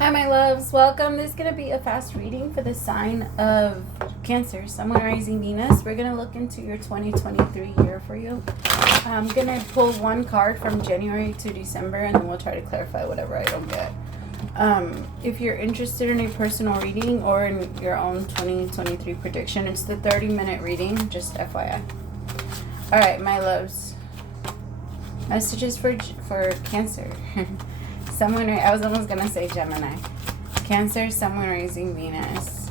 Hi, my loves. Welcome. This is going to be a fast reading for the sign of Cancer, Sun, Moon, Rising, Venus. We're going to look into your 2023 year for you. I'm going to pull one card from January to December, and then we'll try to clarify whatever I don't get. If you're interested in a personal reading or in your own 2023 prediction, it's the 30-minute reading, just FYI. All right, my loves. Messages for Cancer. Someone, I was almost going to say Gemini. Cancer, Someone Rising, Venus.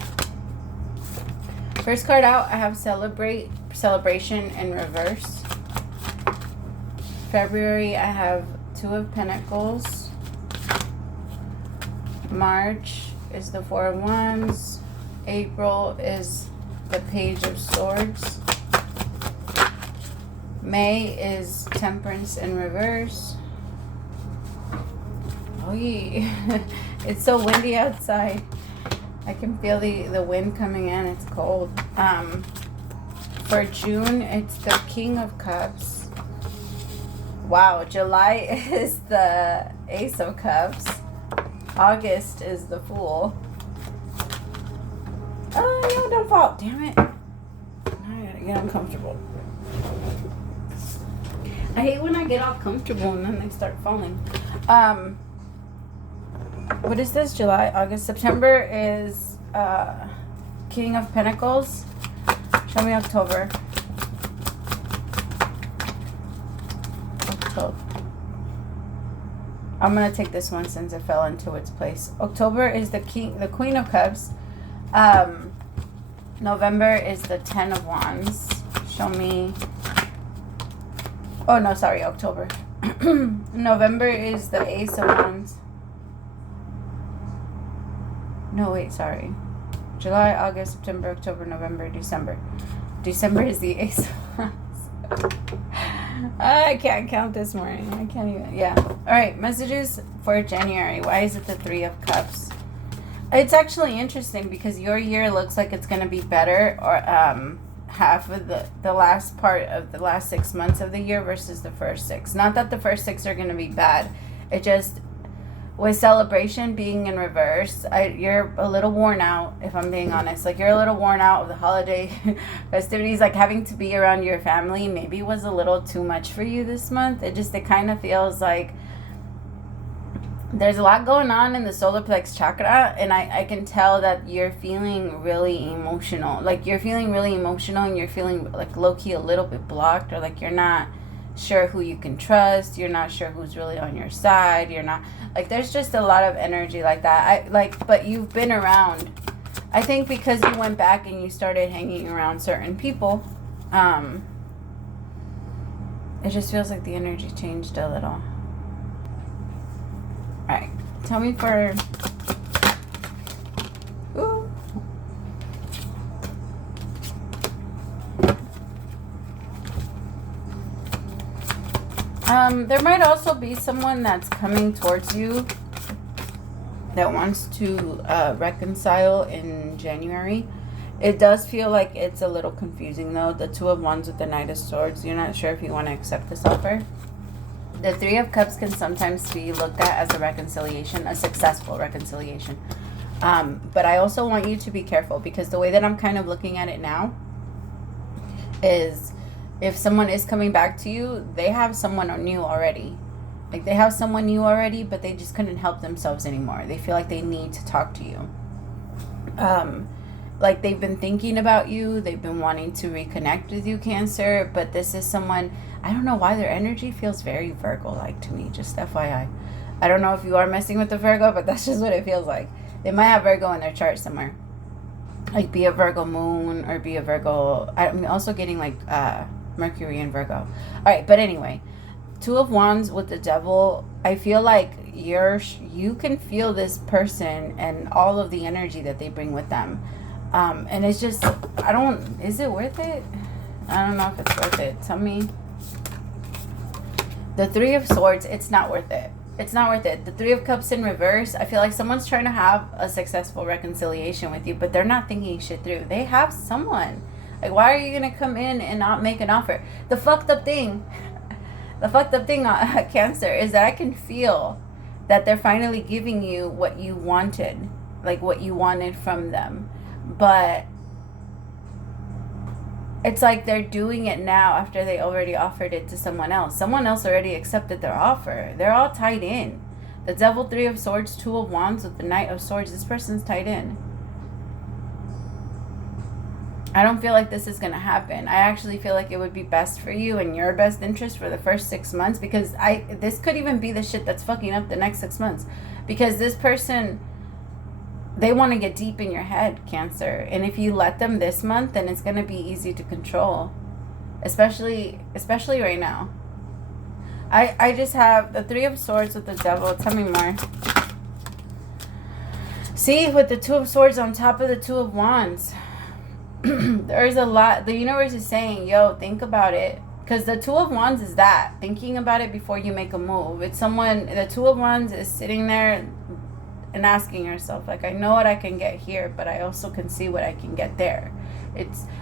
First card out, I have Celebration in reverse. February, I have Two of Pentacles. March is the Four of Wands. April is the Page of Swords. May is Temperance in reverse. Oh, yeah. It's so windy outside. I can feel the wind coming in. It's cold. For June, it's the King of Cups. Wow. July is the Ace of Cups. August is the Fool. Oh, no, don't fall. Damn it. I gotta get uncomfortable. I hate when I get all comfortable and then they start falling. What is this? July, August, September is King of Pentacles. Show me October. I'm gonna take this one since it fell into its place. October is the Queen of Cups. November is the Ten of Wands. Show me. Oh no, sorry, October. November is the Ace of Wands. No, wait, sorry. July, August, September, October, November, December. December is the Ace of Wands. I can't count this morning. I can't even. Yeah. All right. Messages for January. Why is it the Three of Cups? It's actually interesting because your year looks like it's going to be better, or half of the last part of the last 6 months of the year versus the first 6. Not that the first 6 are going to be bad. It just, with Celebration being in reverse, you're a little worn out, if I'm being honest. Like, you're a little worn out of the holiday festivities. Like, having to be around your family maybe was a little too much for you this month. It kind of feels like there's a lot going on in the solar plex chakra, and I can tell that you're feeling really emotional. Like, you're feeling really emotional, and you're feeling like low-key a little bit blocked, or like you're not sure who you can trust. You're not sure who's really on your side. You're not, like, there's just a lot of energy like that. But you've been around, I think, because you went back and you started hanging around certain people. It just feels like the energy changed a little. All right, tell me for, ooh. There might also be someone that's coming towards you that wants to reconcile in January. It does feel like it's a little confusing, though. The Two of Wands with the Knight of Swords. You're not sure if you want to accept this offer. The Three of Cups can sometimes be looked at as a reconciliation, a successful reconciliation. But I also want you to be careful, because the way that I'm kind of looking at it now is, if someone is coming back to you, they have someone new already. Like, they have someone new already, but they just couldn't help themselves anymore. They feel like they need to talk to you. Like, they've been thinking about you. They've been wanting to reconnect with you, Cancer. But this is someone, I don't know why their energy feels very Virgo-like to me, just FYI. I don't know if you are messing with the Virgo, but that's just what it feels like. They might have Virgo in their chart somewhere. Like, be a Virgo moon or be a Virgo. I'm also getting, like, Mercury and Virgo. All right, but anyway, Two of Wands with the Devil. I feel like you can feel this person and all of the energy that they bring with them. And it's just, is it worth it? I don't know if it's worth it. Tell me. The Three of Swords, it's not worth it. It's not worth it. The Three of Cups in reverse, I feel like someone's trying to have a successful reconciliation with you, but they're not thinking shit through. They have someone. Like, why are you going to come in and not make an offer? The fucked up thing, Cancer, is that I can feel that they're finally giving you what you wanted, like what you wanted from them. But it's like they're doing it now after they already offered it to someone else. Someone else already accepted their offer. They're all tied in. The Devil, 3 of Swords, 2 of Wands with the Knight of Swords. This person's tied in. I don't feel like this is going to happen. I actually feel like it would be best for you and your best interest for the first 6 months, because this could even be the shit that's fucking up the next 6 months. Because this person, they want to get deep in your head, Cancer. And if you let them this month, then it's going to be easy to control. Especially right now. I just have the 3 of Swords with the Devil. Tell me more. See, with the 2 of Swords on top of the 2 of Wands. There's a lot. The universe is saying, yo, think about it. Because the 2 of Wands is that. Thinking about it before you make a move. It's someone, the 2 of Wands is sitting there and asking herself, like, I know what I can get here, but I also can see what I can get there.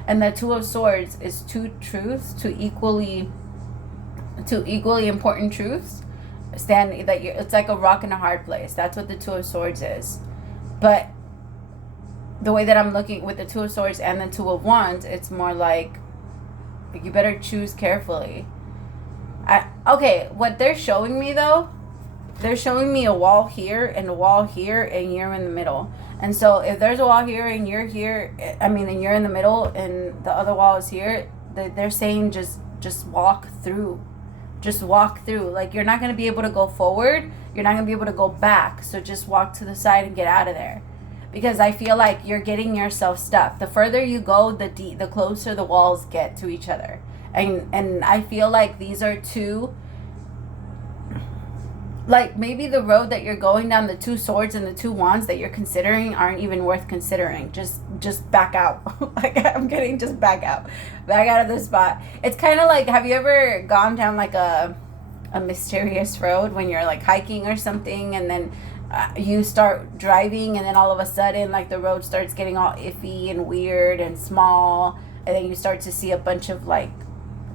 And the 2 of Swords is 2 truths, two equally important truths. It's like a rock and a hard place. That's what the 2 of Swords is. But the way that I'm looking with the 2 of Swords and the 2 of Wands, it's more like you better choose carefully. Okay, what they're showing me though, they're showing me a wall here and a wall here, and you're in the middle. And so if there's a wall here and you're here, and you're in the middle and the other wall is here, they're saying just walk through. Just walk through. Like, you're not going to be able to go forward. You're not going to be able to go back. So just walk to the side and get out of there. Because I feel like you're getting yourself stuck. The further you go, the closer the walls get to each other. And I feel like these are two, like, maybe the road that you're going down, the 2 swords and the 2 wands that you're considering aren't even worth considering. Just back out. Like, I'm kidding, just back out. Back out of the spot. It's kind of like, have you ever gone down like a mysterious road when you're like hiking or something, and then you start driving, and then all of a sudden, like, the road starts getting all iffy and weird and small, and then you start to see a bunch of like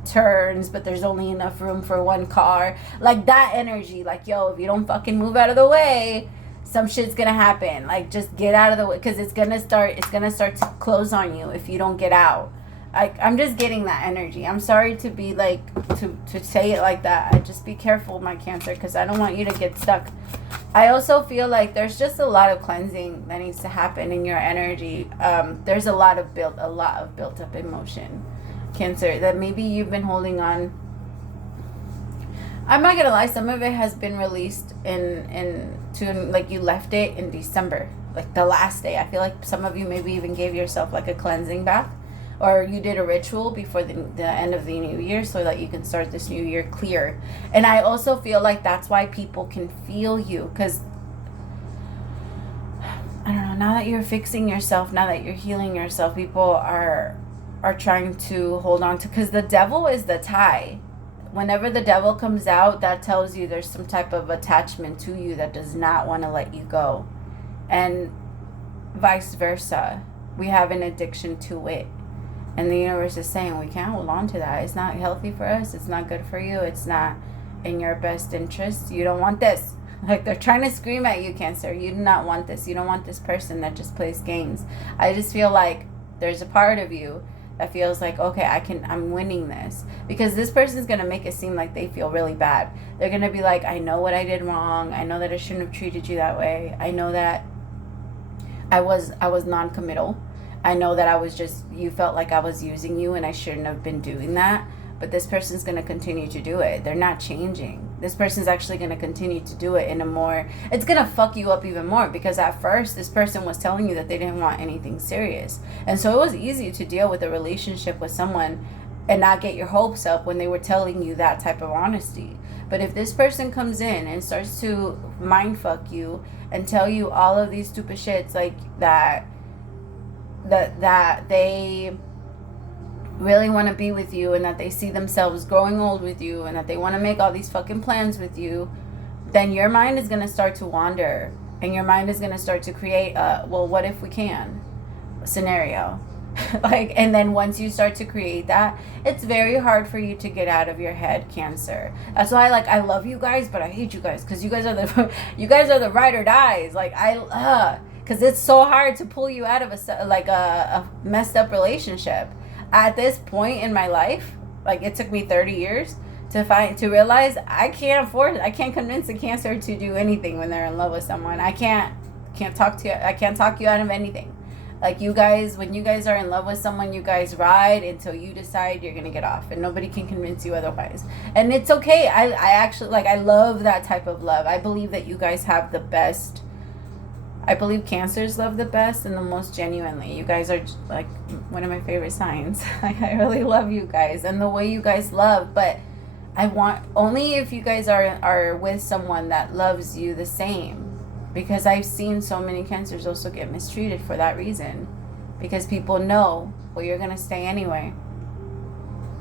turns, but there's only enough room for 1 car. Like that energy. Like, yo, if you don't fucking move out of the way, some shit's gonna happen. Like, just get out of the way, because it's gonna start to close on you if you don't get out. I'm just getting that energy. I'm sorry to be like to say it like that. I just be careful, my Cancer, because I don't want you to get stuck. I also feel like there's just a lot of cleansing that needs to happen in your energy. There's a lot of built up emotion, Cancer, that maybe you've been holding on. I'm not gonna lie, some of it has been released like you left it in December, like the last day. I feel like some of you maybe even gave yourself like a cleansing bath, or you did a ritual before the end of the new year, so that you can start this new year clear. And I also feel like that's why people can feel you, because I don't know, now that you're fixing yourself, now that you're healing yourself, people are trying to hold on to, because the Devil is the tie. Whenever the Devil comes out, that tells you there's some type of attachment to you that does not want to let you go. And vice versa. We have an addiction to it. And the universe is saying we can't hold on to that. It's not healthy for us. It's not good for you. It's not in your best interest. You don't want this. Like, they're trying to scream at you, Cancer. You do not want this. You don't want this person that just plays games. I just feel like there's a part of you that feels like, okay, I'm winning this. Because this person's going to make it seem like they feel really bad. They're going to be like, I know what I did wrong. I know that I shouldn't have treated you that way. I know that I was non-committal. I know that you felt like I was using you and I shouldn't have been doing that. But this person's going to continue to do it. They're not changing. This person's actually going to continue to do it it's going to fuck you up even more, because at first this person was telling you that they didn't want anything serious. And so it was easy to deal with a relationship with someone and not get your hopes up when they were telling you that type of honesty. But if this person comes in and starts to mind fuck you and tell you all of these stupid shits, like that they really want to be with you, and that they see themselves growing old with you, and that they want to make all these fucking plans with you, then your mind is going to start to wander, and your mind is going to start to create a, well, what if we can scenario. Like, and then once you start to create that, it's very hard for you to get out of your head, Cancer. That's why, like, I love you guys, but I hate you guys, because you guys are the ride or dies. Like, because it's so hard to pull you out of a messed up relationship. At this point in my life, like, it took me 30 years to realize I can't convince a Cancer to do anything when they're in love with someone. I can't talk you out of anything. Like, you guys, when you guys are in love with someone, you guys ride until you decide you're going to get off, and nobody can convince you otherwise. And it's okay. I actually, like, I love that type of love. I believe that you guys have the best. I believe Cancers love the best and the most genuinely. You guys are, like, one of my favorite signs. Like, I really love you guys and the way you guys love, but I want only if you guys are with someone that loves you the same. Because I've seen so many Cancers also get mistreated for that reason. Because people know, well, you're going to stay anyway.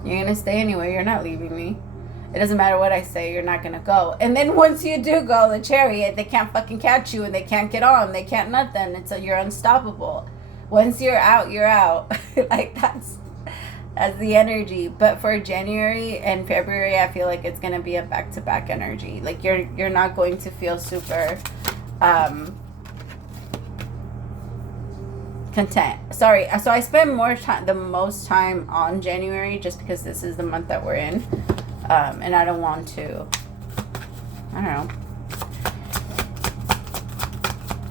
You're going to stay anyway. You're not leaving me. It doesn't matter what I say. You're not going to go. And then once you do go, the chariot, they can't fucking catch you. And they can't get on. They can't nothing. You're unstoppable. Once you're out, you're out. Like, that's the energy. But for January and February, I feel like it's going to be a back-to-back energy. Like, you're not going to feel super... content. Sorry. So I spend the most time on January just because this is the month that we're in. And I don't want to, I don't know.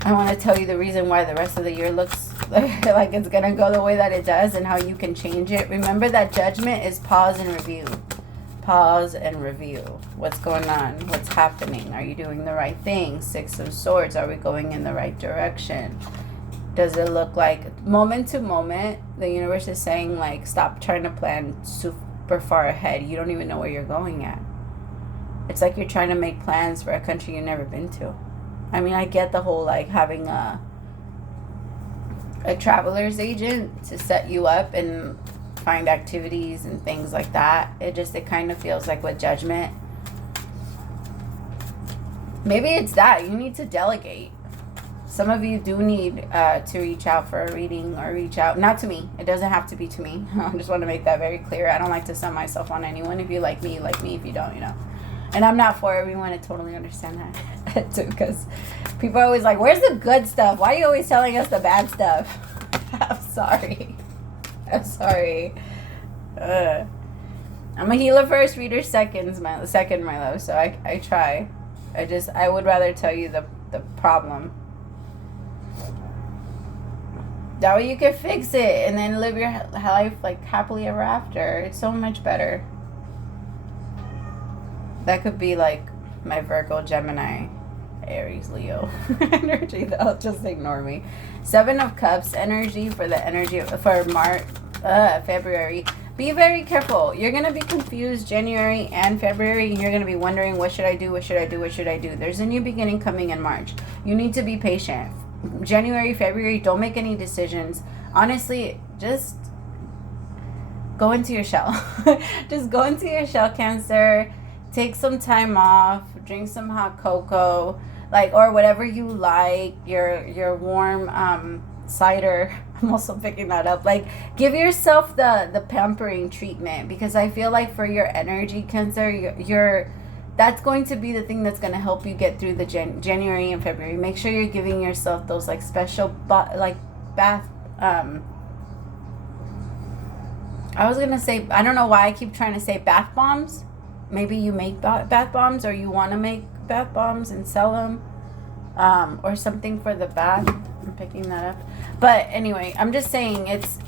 I want to tell you the reason why the rest of the year looks like it's going to go the way that it does and how you can change it. Remember that judgment is pause and review. Pause and review. What's going on? What's happening? Are you doing the right thing? 6 of Swords. Are we going in the right direction? Does it look like moment to moment the universe is saying, like, stop trying to plan super far ahead. You don't even know where you're going at. It's like you're trying to make plans for a country you've never been to. I mean, I get the whole, like, having a traveler's agent to set you up and find activities and things like that. It kind of feels like with judgment. Maybe it's that. You need to delegate. Some of you do need to reach out for a reading or reach out. Not to me. It doesn't have to be to me. I just want to make that very clear. I don't like to sell myself on anyone. If you like me, you like me. If you don't, you know. And I'm not for everyone. I totally understand that too, because people are always like, where's the good stuff? Why are you always telling us the bad stuff? I'm sorry. I'm a healer first, reader second, my love. So I try. I would rather tell you the problem. That way you can fix it and then live your life, like, happily ever after. It's so much better. That could be like my Virgo, Gemini, Aries, Leo energy. They'll just ignore me. 7 of Cups energy for February. Be very careful. You're going to be confused January and February. You're going to be wondering, what should I do? What should I do? What should I do? There's a new beginning coming in March. You need to be patient. January, February, don't make any decisions. Honestly, just go into your shell. Just go into your shell, Cancer. Take some time off. Drink some hot cocoa, like, or whatever you like. Your warm cider. I'm also picking that up. Like, give yourself the pampering treatment, because I feel like for your energy, Cancer, that's going to be the thing that's going to help you get through the January and February. Make sure you're giving yourself those, like, special bath. I was going to say, I don't know why I keep trying to say bath bombs. Maybe you make bath bombs, or you want to make bath bombs and sell them, or something for the bath. I'm picking that up. But anyway, I'm just saying it's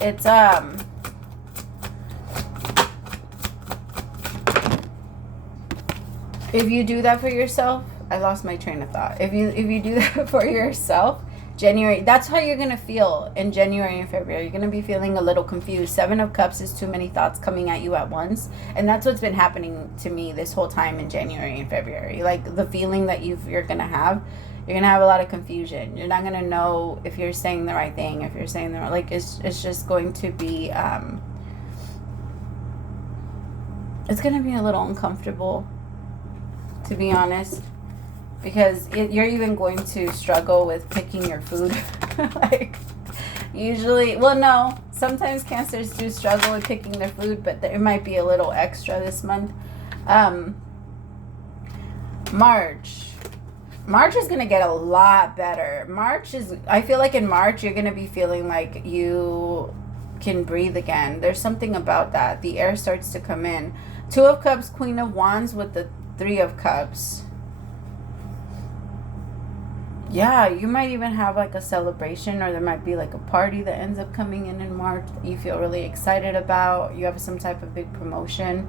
if you do that for yourself, I lost my train of thought. If you do that for yourself, January, that's how you're going to feel in January and February. You're going to be feeling a little confused. 7 of Cups is too many thoughts coming at you at once. And that's what's been happening to me this whole time in January and February. Like, the feeling that you're going to have a lot of confusion. You're not going to know if you're saying the right thing, if you're saying the right, like, it's just going to be, it's going to be a little uncomfortable, to be honest. Because you're even going to struggle with picking your food. Like, usually, well, no. sometimes Cancers do struggle with picking their food, but it might be a little extra this month. March is going to get a lot better. I feel like in March, you're going to be feeling like you can breathe again. There's something about that. The air starts to come in. 2 of Cups, Queen of Wands with the 3 of Cups. Yeah, you might even have like a celebration, or there might be like a party that ends up coming in March that you feel really excited about. You have some type of big promotion.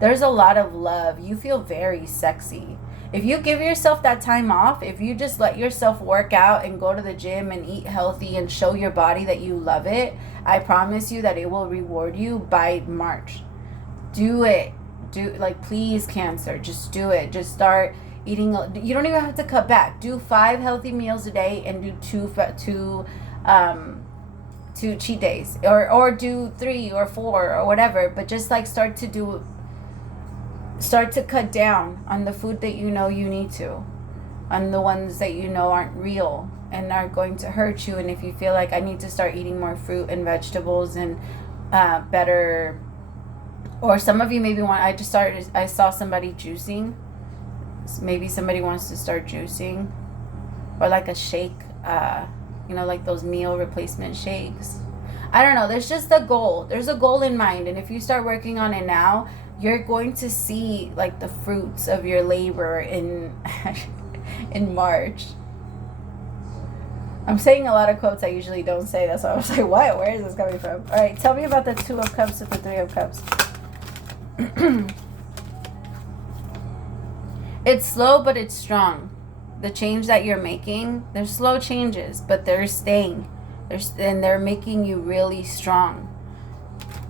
There's a lot of love. You feel very sexy. If you give yourself that time off, if you just let yourself work out and go to the gym and eat healthy and show your body that you love it, I promise you that it will reward you by March. Do it. Please, Cancer, just do it. Just start eating. You don't even have to cut back. Do 5 healthy meals a day and do 2 cheat days, or do 3 or 4 or whatever. But just like start to cut down on the food that you know you need to, on the ones that you know aren't real and are going to hurt you. And if you feel like I need to start eating more fruit and vegetables and better, or some of you maybe I saw somebody juicing. Maybe somebody wants to start juicing, or like a shake, like those meal replacement shakes. I don't know. There's just a goal. There's a goal in mind. And if you start working on it now, you're going to see like the fruits of your labor in March. I'm saying a lot of quotes I usually don't say. That's why I was like, what? Where is this coming from? All right, tell me about the 2 of Cups with the 3 of Cups. It's slow, but it's strong. The change that you're making, they're slow changes, but they're staying. They're making you really strong.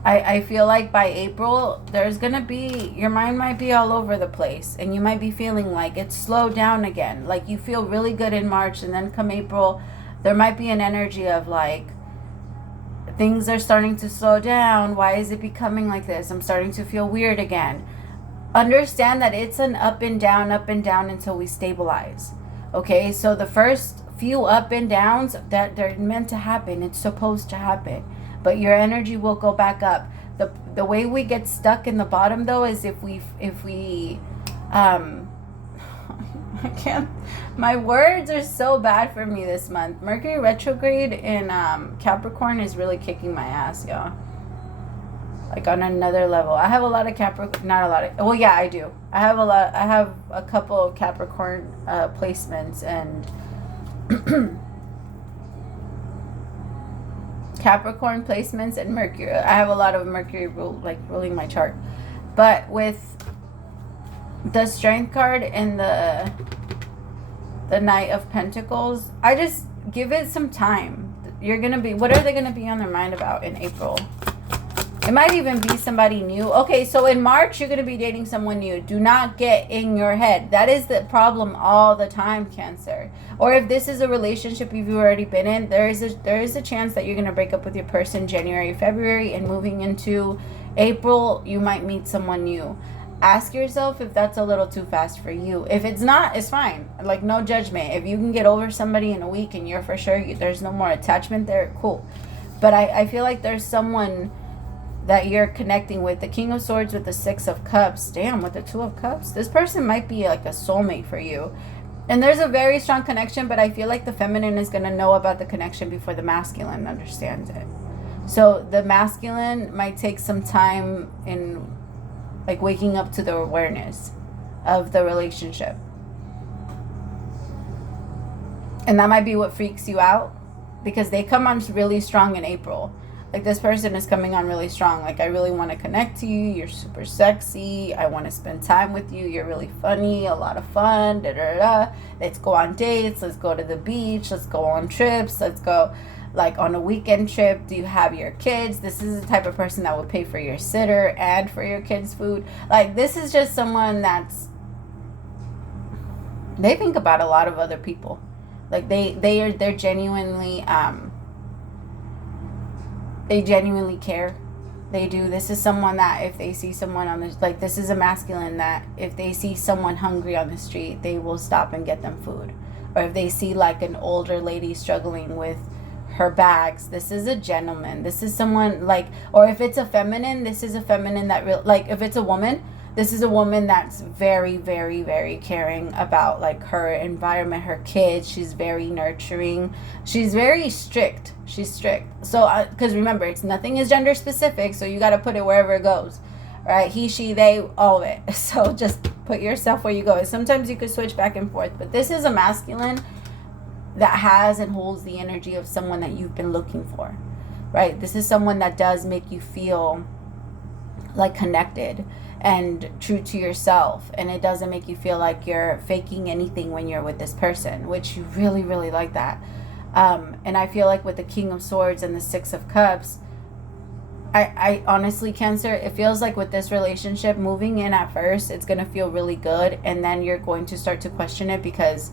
I feel like by April, your mind might be all over the place, and you might be feeling like it's slowed down again. Like you feel really good in March, and then come April, there might be an energy of like, things are starting to slow down. Why is it becoming like this? I'm starting to feel weird again. Understand that it's an up and down until we stabilize. Okay, so the first few up and downs, that they're meant to happen. It's supposed to happen. But your energy will go back up. The way we get stuck in the bottom though is if we I can't, my words are so bad for me this month. Mercury retrograde in Capricorn is really kicking my ass, y'all. Like on another level. I have a lot of Capricorn, I do. I have a couple of Capricorn placements, and Capricorn placements and Mercury. I have a lot of Mercury ruling my chart. But with the Strength card and the Knight of Pentacles, I just give it some time. What are they gonna be on their mind about in April? It might even be somebody new. Okay, so in March, you're going to be dating someone new. Do not get in your head. That is the problem all the time, Cancer. Or if this is a relationship you've already been in, there is a chance that you're going to break up with your person January, February, and moving into April, you might meet someone new. Ask yourself if that's a little too fast for you. If it's not, it's fine. Like, no judgment. If you can get over somebody in a week and you're for sure there's no more attachment there, cool. But I feel like there's someone that you're connecting with. The King of Swords with the 6 of Cups. Damn, with the 2 of Cups. This person might be like a soulmate for you. And there's a very strong connection, but I feel like the feminine is going to know about the connection before the masculine understands it. So the masculine might take some time in like waking up to the awareness of the relationship. And that might be what freaks you out, because they come on really strong in April. Like, this person is coming on really strong. Like, I really want to connect to you. You're super sexy. I want to spend time with you. You're really funny. A lot of fun. Da, da, da. Let's go on dates. Let's go to the beach. Let's go on trips. Let's go, like, on a weekend trip. Do you have your kids? This is the type of person that would pay for your sitter and for your kids' food. Like, this is just someone they think about a lot of other people. Like, they're genuinely, they genuinely care. They do. This is someone that if they see someone on the, like, this is a masculine that if they see someone hungry on the street, they will stop and get them food. Or if they see like an older lady struggling with her bags. This is a gentleman. This is someone like, or if it's a feminine, this is a feminine that like if it's a woman, this is a woman that's very, very, very caring about like her environment, her kids. She's very nurturing. She's very strict. She's strict. So, because remember, nothing is gender specific. So you got to put it wherever it goes, right? He, she, they, all of it. So just put yourself where you go. Sometimes you could switch back and forth, but this is a masculine that has and holds the energy of someone that you've been looking for, right? This is someone that does make you feel like connected and true to yourself, and it doesn't make you feel like you're faking anything when you're with this person, which you really, really like that. And I feel like with the King of Swords and the Six of Cups, I honestly, Cancer, it feels like with this relationship, moving in at first, it's going to feel really good, and then you're going to start to question it because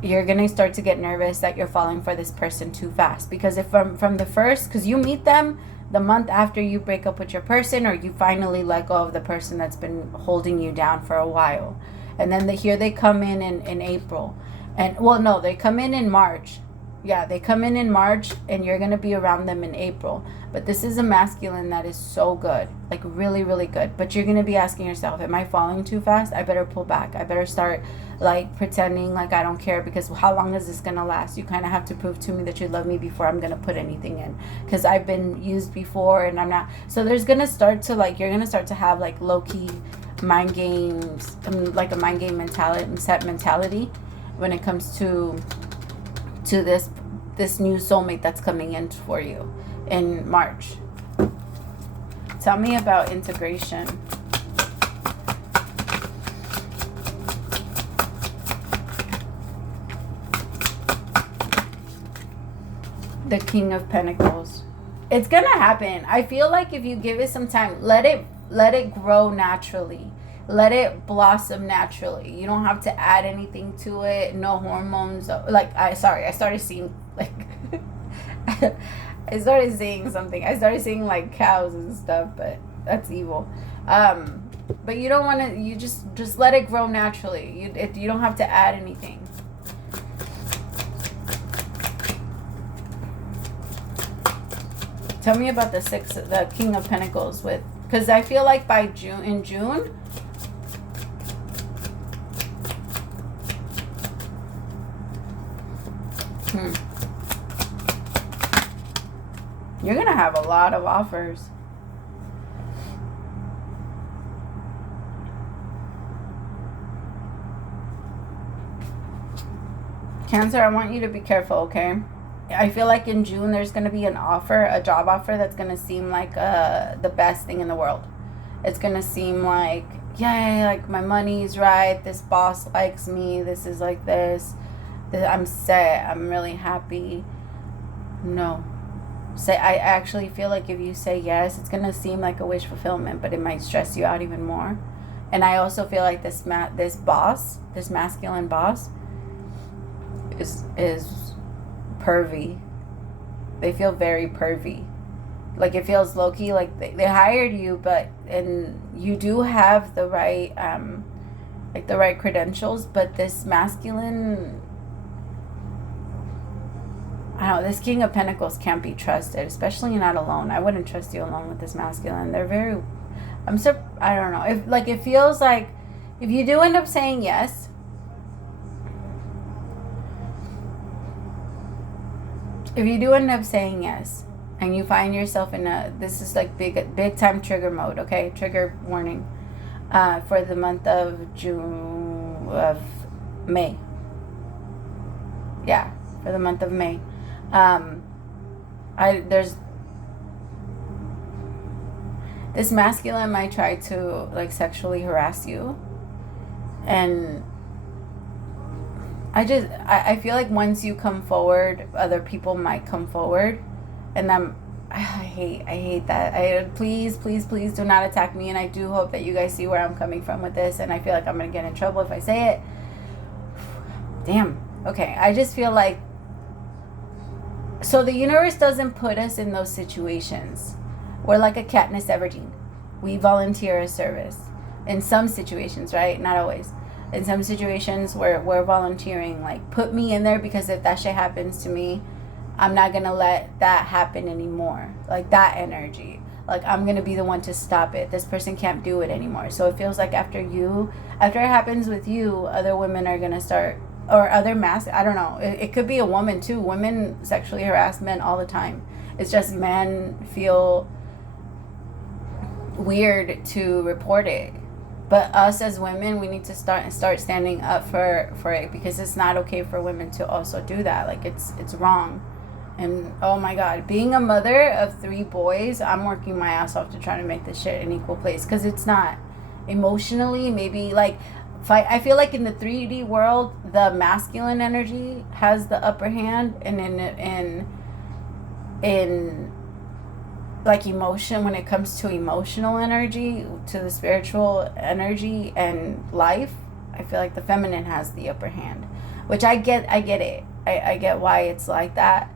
you're going to start to get nervous that you're falling for this person too fast. Because if from the first, because you meet them the month after you break up with your person, or you finally let go of the person that's been holding you down for a while. And then here they come in April. And, well, no, they come in March. Yeah, they come in March, and you're going to be around them in April. But this is a masculine that is so good, like really, really good. But you're going to be asking yourself, am I falling too fast? I better pull back. I better start like pretending like I don't care, because how long is this going to last? You kind of have to prove to me that you love me before I'm going to put anything in, because I've been used before and I'm not. So there's going to start to like, you're going to start to have like low-key mind games, like a mind game mentality when it comes to this new soulmate that's coming in for you in March. Tell me about integration. The King of Pentacles. It's gonna happen. I feel like if you give it some time, let it grow naturally. Let it blossom naturally. You don't have to add anything to it. No hormones. Like, I started seeing, like, I started seeing something. I started seeing, like, cows and stuff, but that's evil. But you don't want to, you just let it grow naturally. You don't have to add anything. Tell me about the King of Pentacles with, because I feel like by in June, you're going to have a lot of offers. Cancer, I want you to be careful, okay? I feel like in June there's going to be an offer, a job offer that's going to seem like the best thing in the world. It's going to seem like, yeah, like my money's right. This boss likes me. This is like this. I'm set. I'm really happy. No. I actually feel like if you say yes, it's going to seem like a wish fulfillment, but it might stress you out even more. And I also feel like this masculine boss is pervy. They feel very pervy. Like it feels low-key like they hired you, and you do have the right the right credentials, but this masculine, I don't know, this King of Pentacles can't be trusted, especially not alone. I wouldn't trust you alone with this masculine. They're very, I don't know. It feels like if you do end up saying yes, and you find yourself in this is like big time trigger mode, okay? Trigger warning for the month of May. Yeah, for the month of May. There's this masculine might try to like sexually harass you, and I feel like once you come forward, other people might come forward, and I hate that. Please do not attack me, and I do hope that you guys see where I'm coming from with this, and I feel like I'm gonna get in trouble if I say it. Damn. Okay, I just feel like, so the universe doesn't put us in those situations. We're like a Katniss Everdeen. We volunteer a service. In some situations, right? Not always. In some situations we're volunteering, like, put me in there, because if that shit happens to me, I'm not going to let that happen anymore. Like that energy. Like I'm going to be the one to stop it. This person can't do it anymore. So it feels like after it happens with you, other women are going to start, or other I don't know. It could be a woman too. Women sexually harass men all the time. It's just men feel weird to report it. But us as women, we need to start standing up for it, because it's not okay for women to also do that. Like it's wrong. And oh my God, being a mother of 3 boys, I'm working my ass off to try to make this shit an equal place, because it's not. Emotionally, maybe like I feel like in the 3D world, the masculine energy has the upper hand, and in like emotion, when it comes to emotional energy, to the spiritual energy and life, I feel like the feminine has the upper hand, which I get it. I get why it's like that,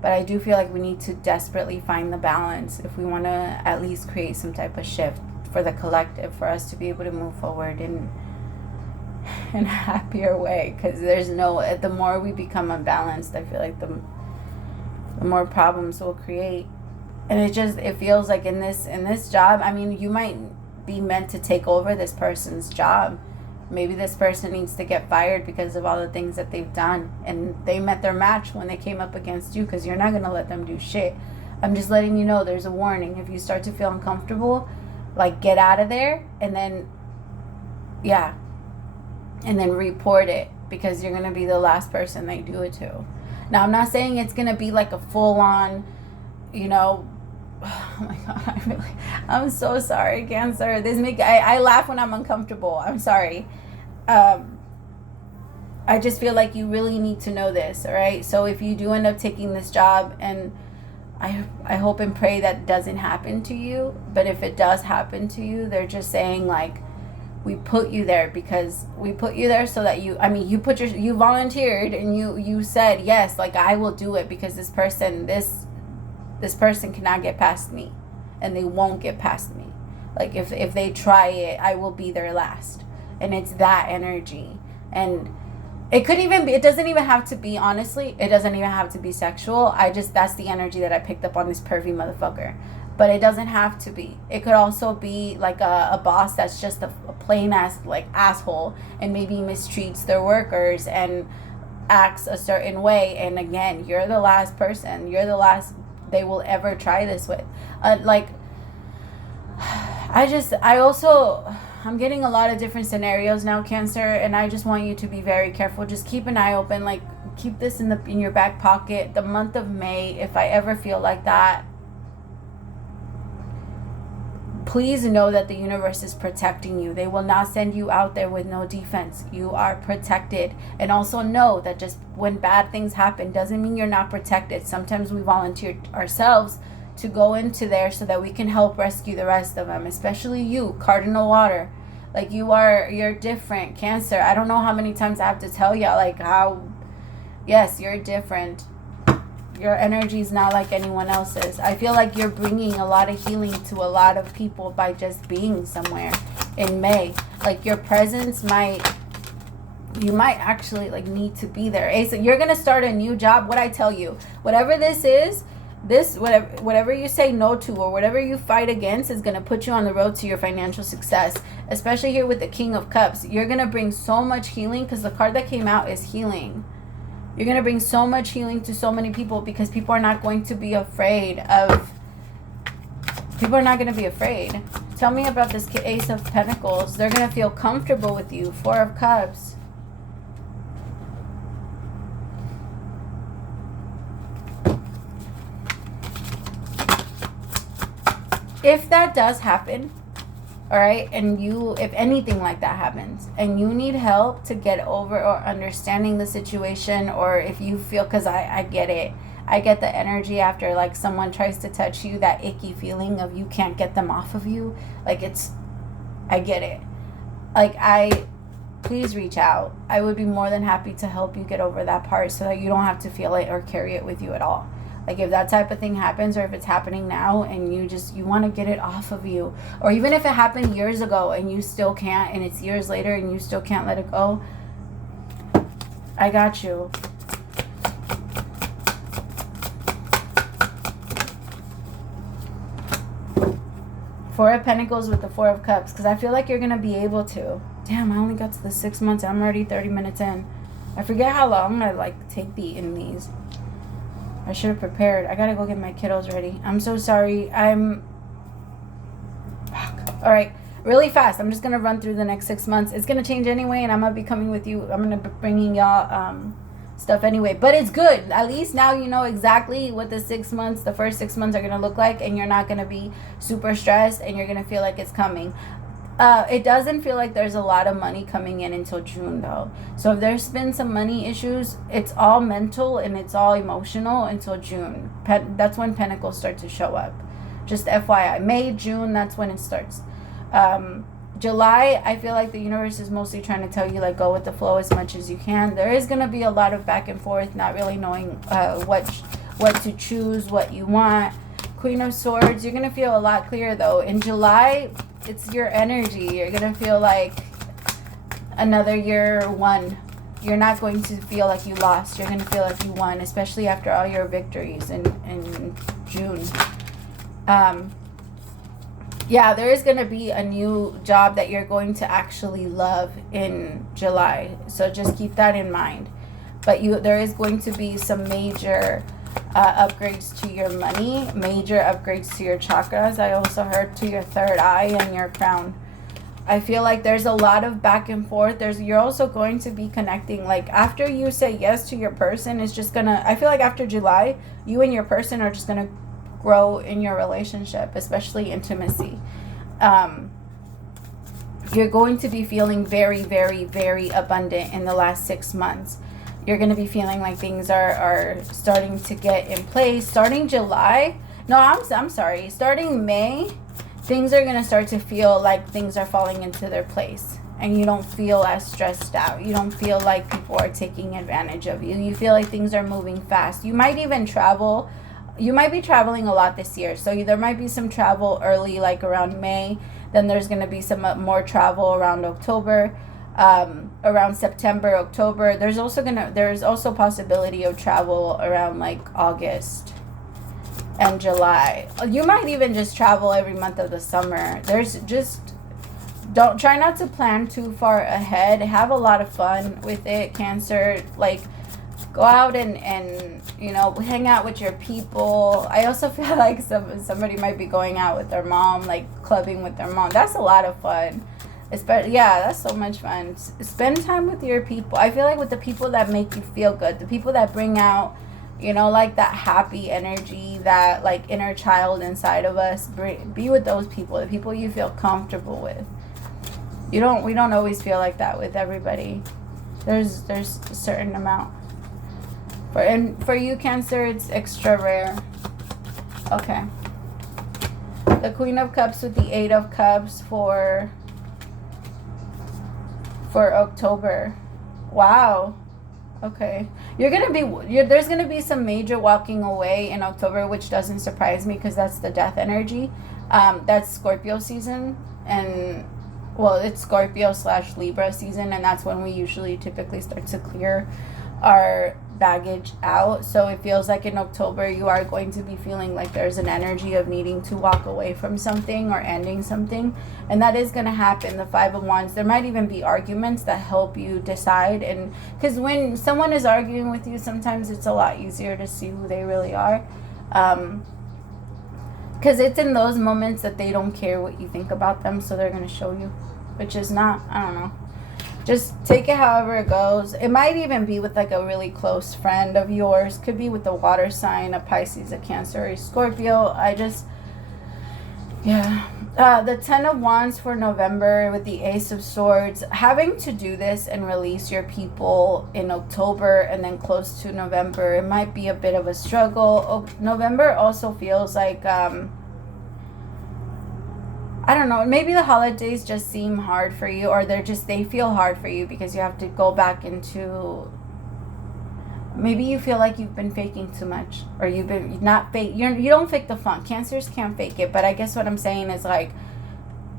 but I do feel like we need to desperately find the balance if we want to at least create some type of shift for the collective, for us to be able to move forward in a happier way, because the more we become unbalanced, I feel like the more problems we'll create. And it feels like in this job, I mean, you might be meant to take over this person's job. Maybe this person needs to get fired because of all the things that they've done, and they met their match when they came up against you, because you're not going to let them do shit. I'm just letting you know there's a warning. If you start to feel uncomfortable, like, get out of there, and then report it, because you're going to be the last person they do it to. Now, I'm not saying it's going to be like a full-on, oh my God, I'm so sorry, Cancer. I laugh when I'm uncomfortable. I'm sorry. I just feel like you really need to know this, all right? So if you do end up taking this job, and I hope and pray that doesn't happen to you, but if it does happen to you, they're just saying, like, we put you there because we put you there so that you volunteered, and you said, yes, like, I will do it, because this person cannot get past me, and they won't get past me. Like, if they try it, I will be their last. And it's that energy. And it doesn't even have to be, honestly, it doesn't even have to be sexual. That's the energy that I picked up on this pervy motherfucker. But it doesn't have to be. It could also be like a boss that's just a plain ass, like, asshole, and maybe mistreats their workers and acts a certain way. And again, you're the last person. You're the last they will ever try this with. I'm getting a lot of different scenarios now, Cancer, and I just want you to be very careful. Just keep an eye open. Like, keep this in your back pocket. The month of May, if I ever feel like that, please know that the universe is protecting you. They will not send you out there with no defense. You are protected. And also know that just when bad things happen doesn't mean you're not protected. Sometimes we volunteer ourselves to go into there so that we can help rescue the rest of them, especially you, Cardinal Water. Like, you're different, Cancer. I don't know how many times I have to tell you, like, yes, you're different. Your energy is not like anyone else's. I feel like you're bringing a lot of healing to a lot of people by just being somewhere in May. Like, your presence you might actually, like, need to be there. So you're going to start a new job. What I tell you, whatever this is, whatever you say no to, or whatever you fight against, is going to put you on the road to your financial success. Especially here with the King of Cups. You're going to bring so much healing, because the card that came out is healing. You're going to bring so much healing to so many people, because people are not going to be afraid. Tell me about this Ace of Pentacles. They're going to feel comfortable with you. 4 of Cups. If that does happen, all right, and if anything like that happens, and you need help to get over or understanding the situation, or if you feel, because I get it, I get the energy after, like, someone tries to touch you, that icky feeling of you can't get them off of you. Like, I get it. Like, please reach out. I would be more than happy to help you get over that part, so that you don't have to feel it or carry it with you at all. Like, if that type of thing happens, or if it's happening now and you want to get it off of you, or even if it happened years ago and you still can't, and it's years later and you still can't let it go, I got you. Four of Pentacles with the Four of Cups, because I feel like you're going to be able to. Damn, I only got to the 6 months. I'm already 30 minutes in. I forget how long I like take in these. I should have prepared. I got to go get my kiddos ready. I'm so sorry. All right. Really fast. I'm just going to run through the next 6 months. It's going to change anyway, and I'm going to be coming with you. I'm going to be bringing y'all stuff anyway. But it's good. At least now you know exactly what the 6 months, the first 6 months are going to look like, and you're not going to be super stressed, and you're going to feel like it's coming. It doesn't feel like there's a lot of money coming in until June, though. So if there's been some money issues, it's all mental and it's all emotional until June. That's when Pentacles start to show up. Just FYI. May, June, that's when it starts. July, I feel like the universe is mostly trying to tell you, like, go with the flow as much as you can. There is going to be a lot of back and forth, not really knowing what to choose, what you want. Queen of Swords, you're going to feel a lot clearer, though. In July, it's your energy. You're going to feel like another year won. You're not going to feel like you lost. You're going to feel like you won, especially after all your victories in June. Yeah, there is going to be a new job that you're going to actually love in July. So just keep that in mind. But there is going to be some major upgrades to your money, major upgrades to your chakras. I also heard to your third eye and your crown. I feel like there's a lot of back and forth. You're also going to be connecting. Like, after you say yes to your person, it's just going to, I feel like after July, you and your person are just going to grow in your relationship, especially intimacy. You're going to be feeling very, very, very abundant in the last 6 months. You're going to be feeling like things are starting to get in place. Starting July, no, I'm sorry. Starting May, things are going to start to feel like things are falling into their place. And you don't feel as stressed out. You don't feel like people are taking advantage of you. You feel like things are moving fast. You might even travel. You might be traveling a lot this year. So there might be some travel early, like around May. Then there's going to be some more travel around October. Around September, October. There's also possibility of travel around like August and July. You might even just travel every month of the summer. Don't try not to plan too far ahead. Have a lot of fun with it, Cancer. Like, go out and you know, hang out with your people. I also feel like somebody might be going out with their mom, like clubbing with their mom. That's a lot of fun. Yeah, that's so much fun. Spend time with your people. I feel like with the people that make you feel good, the people that bring out, you know, like that happy energy, that like inner child inside of us. Be with those people, the people you feel comfortable with. We don't always feel like that with everybody. There's a certain amount. For you, Cancer, it's extra rare. Okay. The Queen of Cups with the Eight of Cups for October. Wow. Okay. There's gonna be some major walking away in October, which doesn't surprise me because that's the death energy. That's Scorpio season, and well, it's Scorpio / Libra season, and that's when we usually typically start to clear our baggage out. So it feels like in October you are going to be feeling like there's an energy of needing to walk away from something or ending something, and that is going to happen. The Five of Wands, there might even be arguments that help you decide, and because when someone is arguing with you, sometimes it's a lot easier to see who they really are, because it's in those moments that they don't care what you think about them, so they're going to show you, which is not, I don't know. Just take it however it goes. It might even be with like a really close friend of yours. Could be with the water sign, a Pisces, a Cancer, or a Scorpio. The Ten of Wands for November with the Ace of Swords. Having to do this and release your people in October and then close to November, it might be a bit of a struggle. November also feels like... I don't know, maybe the holidays just seem hard for you, or they feel hard for you because you have to go back into, maybe you feel like you've been faking too much, or you've been not fake. You don't fake the funk. Cancers can't fake it, but I guess what I'm saying is like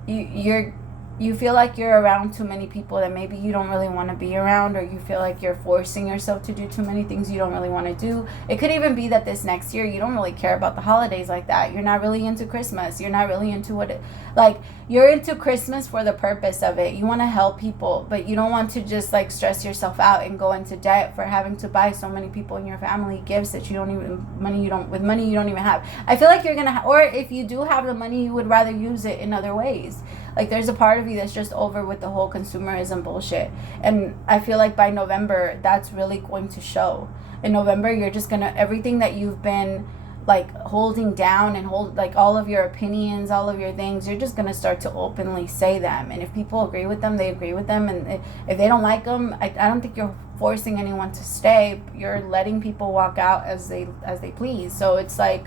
you're you feel like you're around too many people that maybe you don't really want to be around, or you feel like you're forcing yourself to do too many things you don't really want to do. It could even be that this next year you don't really care about the holidays like that. You're not really into Christmas. You're not really into you're into Christmas for the purpose of it. You want to help people, but you don't want to just like stress yourself out and go into debt for having to buy so many people in your family gifts that money you don't even have. I feel like you're gonna or if you do have the money, you would rather use it in other ways. Like, there's a part of you that's just over with the whole consumerism bullshit. And I feel like by November, that's really going to show. In November, you're just going to, everything that you've been, like, holding down and like, all of your opinions, all of your things, you're just going to start to openly say them. And if people agree with them, they agree with them. And if they don't like them, I don't think you're forcing anyone to stay. You're letting people walk out as they please. So it's like,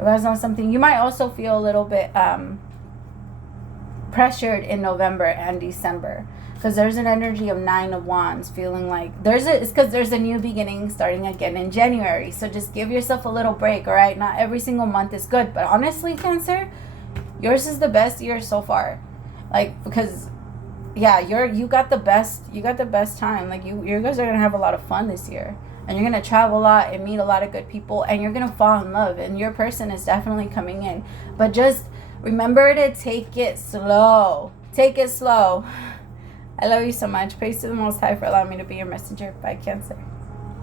if that's not something, you might also feel a little bit, pressured in November and December, because there's an energy of 9 of Wands, feeling like it's because there's a new beginning starting again in January. So just give yourself a little break. All right, not every single month is good, but honestly, Cancer, yours is the best year so far. Like, because yeah, you got the best time. Like, you guys are gonna have a lot of fun this year, and you're gonna travel a lot and meet a lot of good people, and you're gonna fall in love, and your person is definitely coming in. But just remember to take it slow. Take it slow. I love you so much. Praise to the Most High for allowing me to be your messenger. Bye, Cancer.